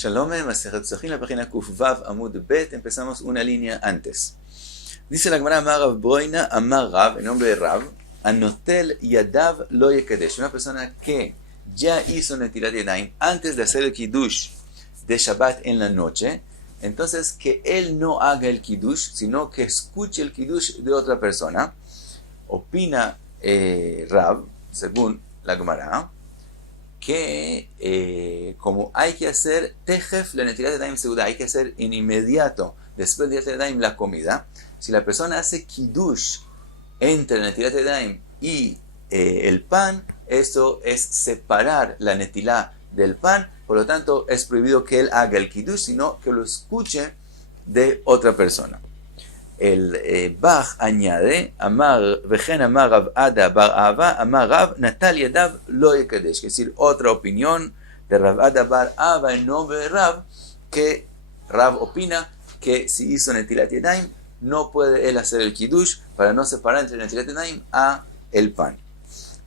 Shalom, Masechet Pesachim, la página Kufvav Amud Bet, empezamos una línea antes. Dice la Gemara, Amar Rav Broina, Amar Rav, en nombre de Rav, Anotel Yadav Lo Yekadesh, una persona que ya hizo Netilat Yadayim antes de hacer el Kiddush de Shabbat en la noche, entonces que él no haga el Kiddush, sino que escuche el Kiddush de otra persona. Opina Rav, según la Gemara, que como hay que hacer Tejef la Netilat Yadayim Seuda, hay que hacer en inmediato después de Netilat Yadayim la comida. Si la persona hace Kiddush entre la Netilat Yadayim y el pan, eso es separar la Netilá del pan, por lo tanto es prohibido que él haga el Kiddush, sino que lo escuche de otra persona. El Bach añade, Amar Vejen Amar Rav Ada Bar Ava, Amar Rav Natal Yadav Lo Yekadesh, es decir, otra opinión de Rav Ada Bar Ava en nombre de Rav, que Rav opina que si hizo Netilat Yadayim, no puede él hacer el Kiddush para no separar entre Netilat Yadayim a el pan.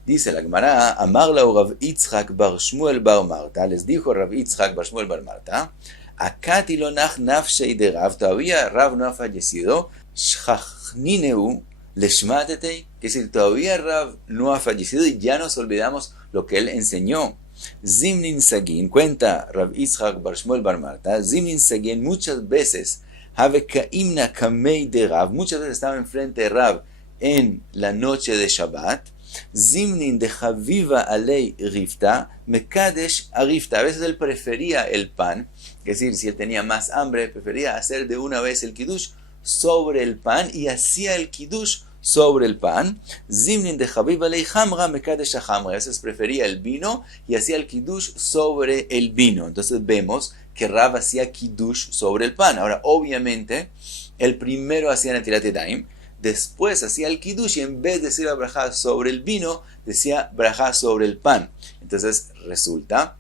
Dice la Gemara, Amar la Rav Yitzchak bar Shmuel bar Marta, les dijo Rav Yitzchak bar Shmuel bar Marta, Akati lo nach nafshei de Rav, todavía Rav no ha fallecido, Shchachninu leshmatete, que es decir, todavía Rav no ha fallecido y ya nos olvidamos lo que él enseñó. Zimnin Sagin, cuenta Rav Yitzchak bar Shmuel bar Marta, Zimnin Sagin muchas veces, Have kaimna kamei de Rav, muchas veces estaba enfrente de Rav en la noche de Shabbat, Zimnin de Javiva alei rifta, Mekadesh arifta, a veces él prefería el pan, es decir, si él tenía más hambre, prefería hacer de una vez el Kiddush sobre el pan y hacía el Kiddush sobre el pan. Zimnin de Javiva alei hamra, Mekadesh hamra, a veces prefería el vino y hacía el Kiddush sobre el vino. Entonces vemos que Rav hacía Kiddush sobre el pan. Ahora, obviamente, el primero hacía Netilat Yadayim, después hacía el Kiddush y en vez de decir la brajá sobre el vino, decía brajá sobre el pan. Entonces, resulta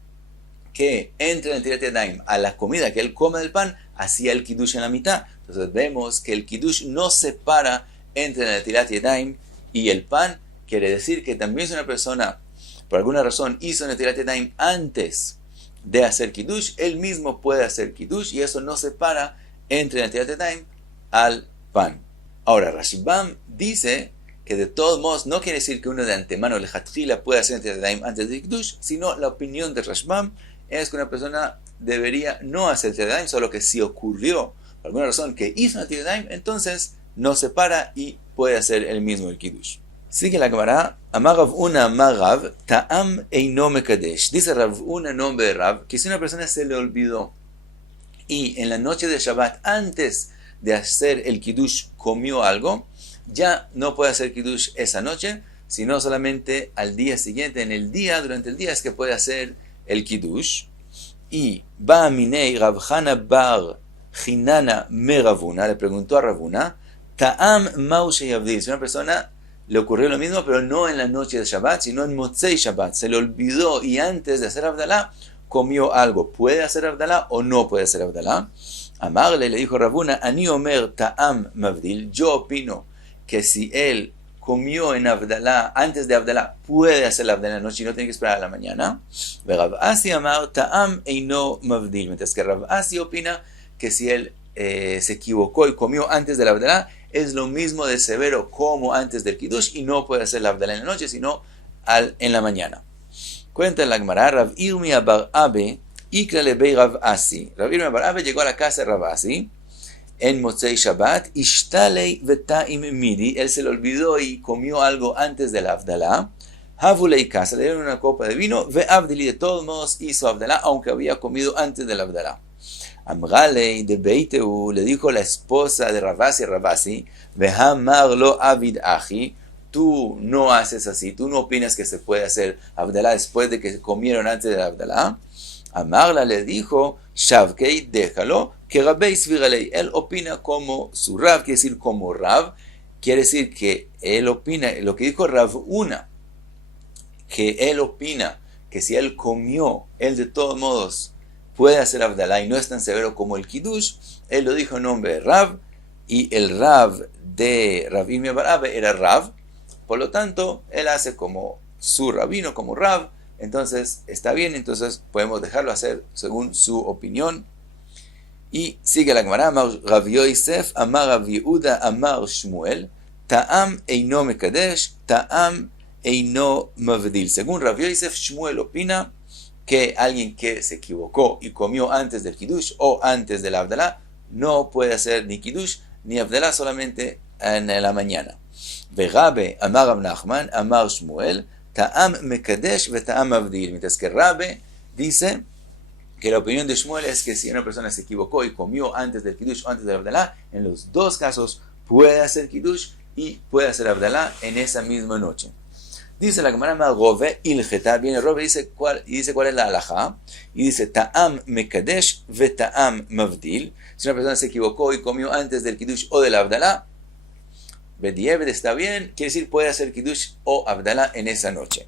que entre Netilat Yadayim a la comida que él come del pan, hacía el Kiddush en la mitad. Entonces, vemos que el Kiddush no separa entre Netilat Yadayim y el pan. Quiere decir que también si una persona, por alguna razón, hizo Netilat Yadayim antes de hacer Kiddush, él mismo puede hacer Kiddush y eso no separa entre Netilat Yadayim al pan. Ahora, Rashbam dice que de todos modos no quiere decir que uno de antemano, lechatchila, puede hacer Netilat Yadayim antes de Kiddush, sino la opinión de Rashbam es que una persona debería no hacer Netilat Yadayim, solo que si ocurrió por alguna razón que hizo Netilat Yadayim, entonces no separa y puede hacer él mismo el Kiddush. Sigue la Gemara, Amar Rav Una, Amar Rav, Ta'am eino mekadesh. Dice Rav Una en nombre de Rav, que si una persona se le olvidó y en la noche de Shabbat, antes de hacer el Kiddush, comió algo, ya no puede hacer Kiddush esa noche, sino solamente al día siguiente, en el día, durante el día es que puede hacer el Kiddush. Y va a Minei Rav Hana bar Hinana me Ravuna, le preguntó a Ravuna, Ta'am Maushei Avdil, si una persona le ocurrió lo mismo, pero no en la noche de Shabbat, sino en Motzei Shabbat. Se le olvidó y antes de hacer Abdalá, comió algo. ¿Puede hacer Abdalá o no puede hacer Abdalá? Amarle le dijo Ravuna, Ani Omer Ta'am Mavdil, yo opino que si él comió en Abdalá, antes de Abdalá, puede hacer la Abdalá en la noche y no tiene que esperar a la mañana. Rav Asi Amar Ta'am Eino Mavdil, mientras que Rav Asi opina que si él se equivocó y comió antes de la Abdalá, es lo mismo de severo como antes del Kiddush y no puede hacer la Abdalá en la noche, sino en la mañana. Cuenta en la Gemara, Rav Irmia bar Abe, Ikra le bei Rav Asi. Rav Irmia bar Abe llegó a la casa de Rav Asi en Motzei Shabbat, Ishtalei veta'im midi, él se le olvidó y comió algo antes de la Abdalá. Havulei casa, le dieron una copa de vino, ve Abdili, de todos modos hizo Abdalá, aunque había comido antes de la Abdalá. Amralei de Beiteu, le dijo la esposa de Ravasi, Vehamar lo Avid Aji, tú no haces así, tú no opinas que se puede hacer Abdalá después de que comieron antes de la Abdalá. Amarla le dijo, Shavkei, déjalo, que Rabbi Sviralei, él opina como su Rav, quiere decir como Rav, quiere decir que él opina, lo que dijo Rav Una, que él opina que si él comió, él de todos modos puede hacer Abdalá y no es tan severo como el Kiddush, él lo dijo en nombre de Rav, y el Rav de Rav Irmia bar Abe era Rav, por lo tanto, él hace como su rabino, como Rav, entonces está bien, entonces podemos dejarlo hacer según su opinión. Y sigue la Gemara, Amar Rav Yosef, Amar Rav Yehuda, Amar Shmuel, Ta'am eino mekadesh, Ta'am eino mavdil. Según Rav Yosef, Shmuel opina que alguien que se equivocó y comió antes del Kiddush o antes del Abdalá no puede hacer ni Kiddush ni Abdalá, solamente en la mañana. Ve'Rabe, Amar Rav Nachman, Amar Shmuel, Ta'am mekadesh ve Ta'am mavdil. Mientras que Rabe dice que la opinión de Shmuel es que si una persona se equivocó y comió antes del Kiddush o antes del Abdalá, en los dos casos puede hacer Kiddush y puede hacer Abdalá en esa misma noche. Dice la Gemara, Rove ilgeta, viene Rove y dice cuál es la halajá, y dice Ta'am mekadesh ve Ta'am mavdil. Si una persona se equivocó y comió antes del Kiddush o del Abdalá, Bedieved está bien, quiere decir puede hacer Kiddush o Abdalá en esa noche.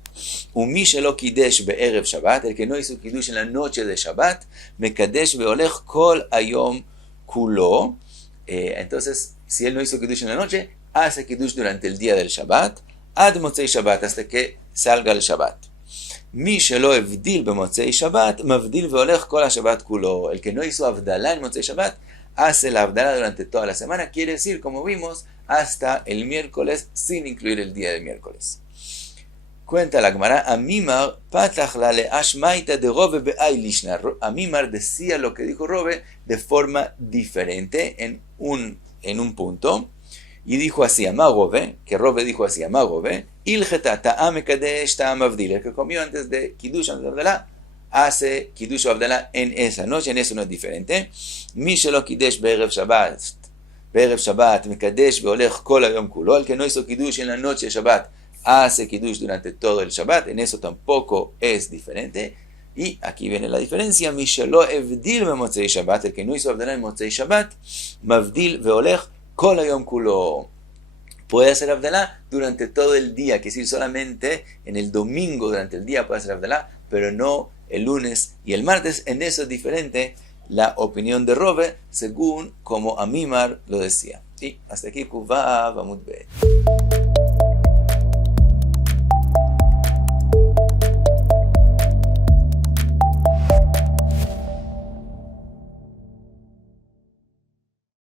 Umi shelo kidesh be'erev Shabbat, el que no hizo Kiddush en la noche de Shabbat, mekadesh ve'olech kol hayom kulo. Entonces, si él no hizo Kiddush en la noche, hace Kiddush durante el día del Shabbat, ad motzei Shabbat, hasta que salga el Shabbat. Mi shelo evdil bemotzei Shabbat, mavdil ve'olech kol ha-Shabbat kulo. El que no hizo Abdalá en motzei Shabbat, hace la Abdalá durante toda la semana, quiere decir, como vimos, hasta el miércoles, sin incluir el día del miércoles. Cuenta la Gemara, Amimar patach la leashmaita de Rove be'ay lishna. Amimar decía lo que dijo Rove de forma diferente en un punto, y dijo así, Amar Rove, que Rove dijo así, Amar Rove, ilgeta ta'am kadesh ta'am avdil, el que comió antes de Kiddush, antes de Abdalá, hace Kiddush o Abdalá en esa noche, en eso no es diferente. Mi shelo kidesh be'erev Shabbat, Be'erev Shabbat, mekadesh ve'olech kol hayom kulo, el que no hizo Kiddush en la noche de Shabbat, hace Kiddush durante todo el Shabbat, en eso tampoco es diferente. Y aquí viene la diferencia, mi shelo evdil be'motzei Shabbat, el que no hizo Abdalá en motzei Shabbat, mavdil ve'olech kol hayom kulo. Puede hacer Abdalá durante todo el día, que decir solamente en el domingo durante el día puede hacer Abdalá, pero no el lunes y el martes. En eso es diferente la opinión de Rove, según como Amimar lo decía. Y hasta aquí, Kuva, Bamud Be.